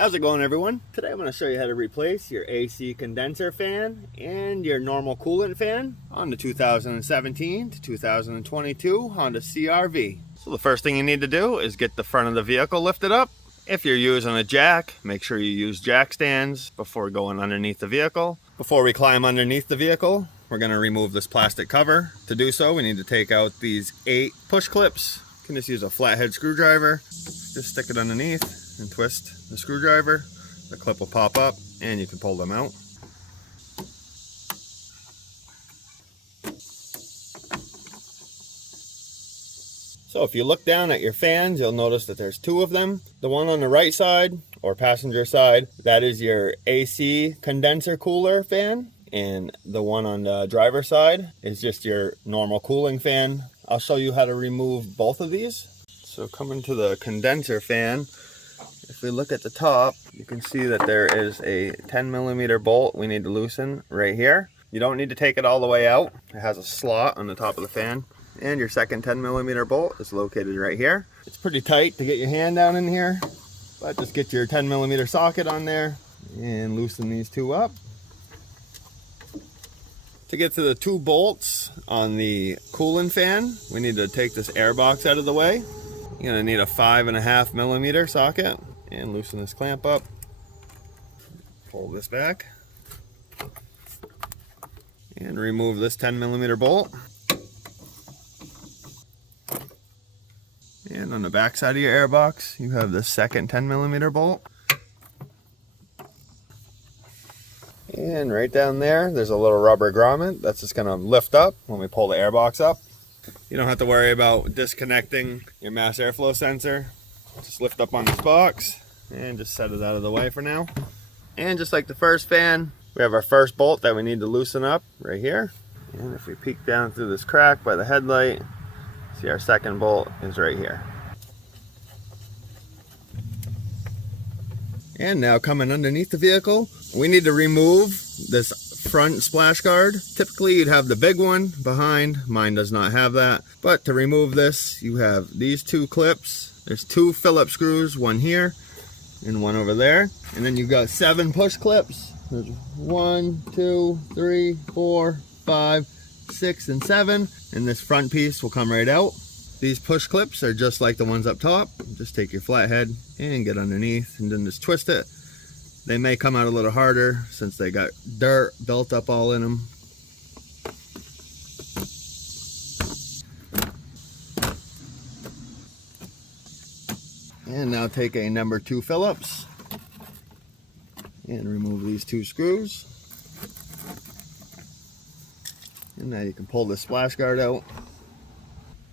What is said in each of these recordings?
How's it going, everyone? Today I'm going to show you how to replace your AC condenser fan and your normal coolant fan on the 2017 to 2022 Honda CRV. So the first thing you need to do is get the front of the vehicle lifted up. If you're using a jack, make sure you use jack stands before going underneath the vehicle. Before we climb underneath the vehicle, we're going to remove this plastic cover. To do so, we need to take out these 8 push clips. You can just use a flathead screwdriver. Just stick it underneath and twist the screwdriver. The clip will pop up and you can pull them out. So if you look down at your fans, you'll notice that there's 2 of them. The one on the right side, or passenger side, that is your AC condenser cooler fan. And the one on the driver side is just your normal cooling fan. I'll show you how to remove both of these. So coming to the condenser fan, if we look at the top, you can see that there is a 10mm bolt we need to loosen right here. You don't need to take it all the way out. It has a slot on the top of the fan. And your second 10mm bolt is located right here. It's pretty tight to get your hand down in here, but just get your 10mm socket on there and loosen these 2 up. To get to the 2 bolts on the coolant fan, we need to take this airbox out of the way. You're gonna need a 5.5mm socket and loosen this clamp up. Pull this back and remove this 10mm bolt. And on the back side of your airbox, you have the second 10mm bolt. And right down there, there's a little rubber grommet that's just gonna lift up when we pull the airbox up. You don't have to worry about disconnecting your mass airflow sensor. Just lift up on this box and just set it out of the way for now. And just like the first fan, we have our first bolt that we need to loosen up right here. And if we peek down through this crack by the headlight, see our second bolt is right here. And now coming underneath the vehicle, we need to remove this front splash guard. Typically you'd have the big one behind. Mine does not have that. But to remove this, you have these 2 clips. There's 2 Phillips screws, one here and one over there. And then you've got 7 push clips. There's 1, 2, 3, 4, 5, 6, and 7. And this front piece will come right out. These push clips are just like the ones up top. Just take your flathead and get underneath and then just twist it. They may come out a little harder since they got dirt built up all in them. And now take a number 2 Phillips and remove these 2 screws. And now you can pull the splash guard out.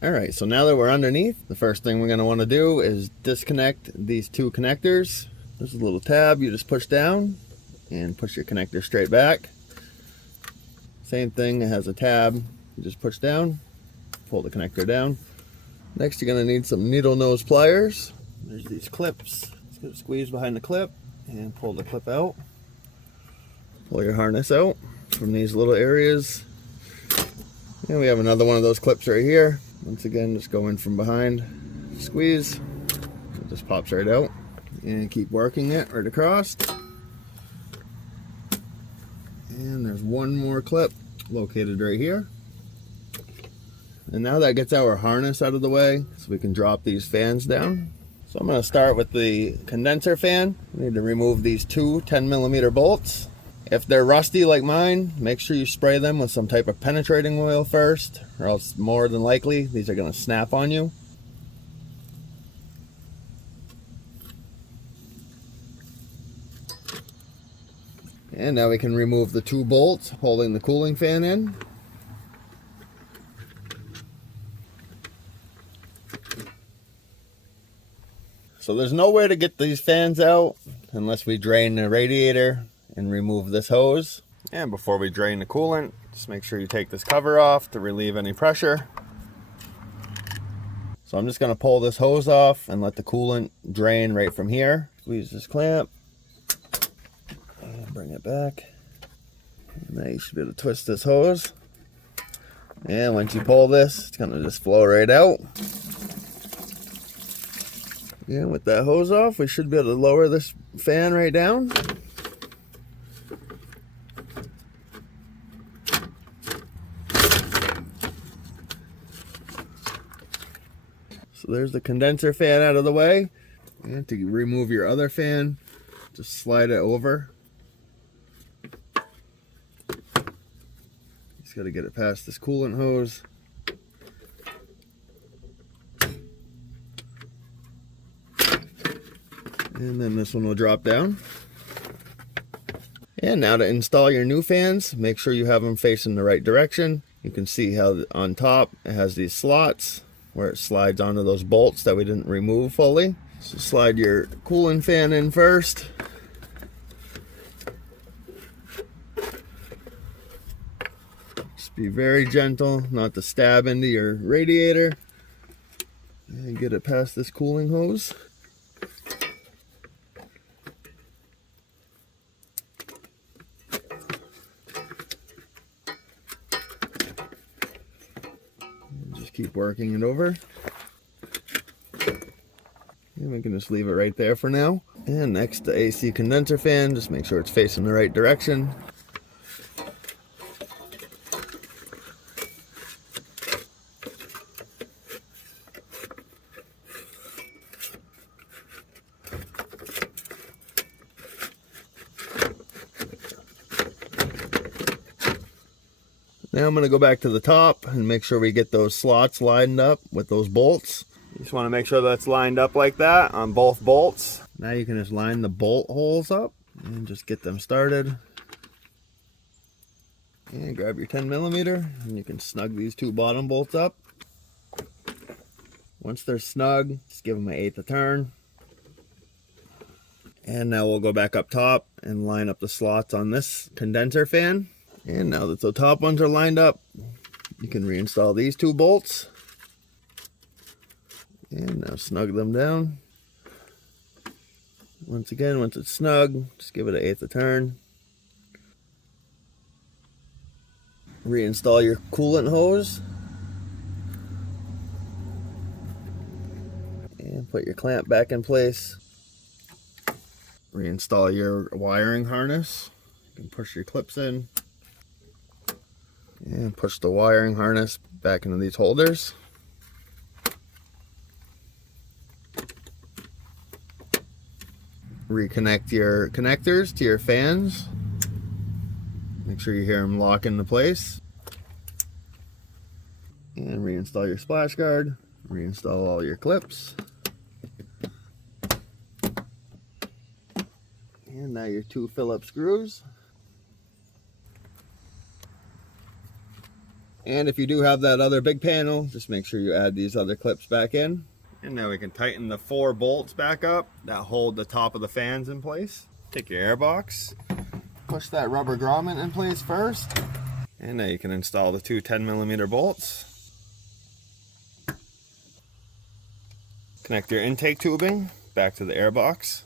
Alright, so now that we're underneath, the first thing we're going to want to do is disconnect these 2 connectors. There's a little tab you just push down and push your connector straight back. Same thing, it has a tab. You just push down, pull the connector down. Next you're going to need some needle nose pliers. There's these clips. Just gonna squeeze behind the clip and pull the clip out. Pull your harness out from these little areas. And we have another one of those clips right here. Once again, just go in from behind, squeeze, it just pops right out. And keep working it right across. And there's one more clip located right here. And now that gets our harness out of the way, so we can drop these fans down. So I'm going to start with the condenser fan. We need to remove these 2 10mm bolts. If they're rusty like mine, make sure you spray them with some type of penetrating oil first, or else more than likely these are going to snap on you. And now we can remove the 2 bolts holding the cooling fan in. So there's no way to get these fans out unless we drain the radiator and remove this hose. And before we drain the coolant, just make sure you take this cover off to relieve any pressure. So I'm just going to pull this hose off and let the coolant drain right from here. Squeeze this clamp. Bring it back. And now you should be able to twist this hose. And once you pull this, it's going to just flow right out. And with that hose off, we should be able to lower this fan right down. So there's the condenser fan out of the way. And to remove your other fan, just slide it over. Just got to get it past this coolant hose. And then this one will drop down. And now to install your new fans, make sure you have them facing the right direction. You can see how on top it has these slots where it slides onto those bolts that we didn't remove fully. So slide your cooling fan in first. Just be very gentle, not to stab into your radiator. And get it past this cooling hose. Just keep working it over. And we can just leave it right there for now. And next, the AC condenser fan, just make sure it's facing the right direction. Now I'm going to go back to the top and make sure we get those slots lined up with those bolts. You just want to make sure that's lined up like that on both bolts. Now you can just line the bolt holes up and just get them started. And grab your 10mm and you can snug these two bottom bolts up. Once they're snug, just give them an 1/8 a turn. And now we'll go back up top and line up the slots on this condenser fan. And now that the top ones are lined up, you can reinstall these two bolts. And now snug them down. Once again, once it's snug, just give it an 1/8 a turn. Reinstall your coolant hose. And put your clamp back in place. Reinstall your wiring harness. You can push your clips in. And push the wiring harness back into these holders. Reconnect your connectors to your fans. Make sure you hear them lock into place. And reinstall your splash guard. Reinstall all your clips. And now your 2 Phillips screws. And if you do have that other big panel, just make sure you add these other clips back in. And now we can tighten the 4 bolts back up that hold the top of the fans in place. Take your airbox, push that rubber grommet in place first. And now you can install the 2 10mm bolts. Connect your intake tubing back to the airbox.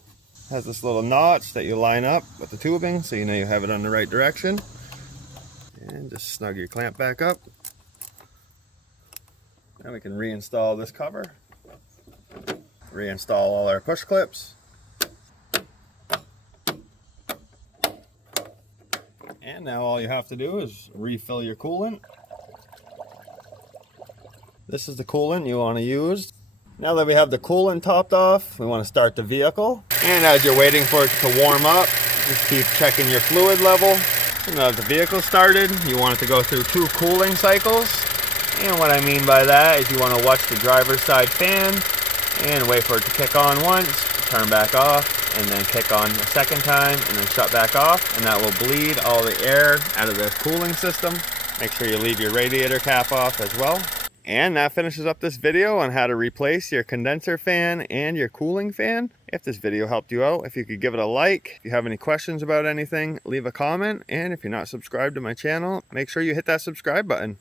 It has this little notch that you line up with the tubing so you know you have it on the right direction. And just snug your clamp back up. Now we can reinstall this cover. Reinstall all our push clips. And now all you have to do is refill your coolant. This is the coolant you want to use. Now that we have the coolant topped off, we want to start the vehicle. And as you're waiting for it to warm up, just keep checking your fluid level. So now that the vehicle started, you want it to go through 2 cooling cycles. And what I mean by that is you want to watch the driver's side fan and wait for it to kick on once, turn back off, and then kick on a second time and then shut back off. And that will bleed all the air out of the cooling system. Make sure you leave your radiator cap off as well. And that finishes up this video on how to replace your condenser fan and your cooling fan. If this video helped you out, if you could give it a like. If you have any questions about anything, leave a comment. And if you're not subscribed to my channel, make sure you hit that subscribe button.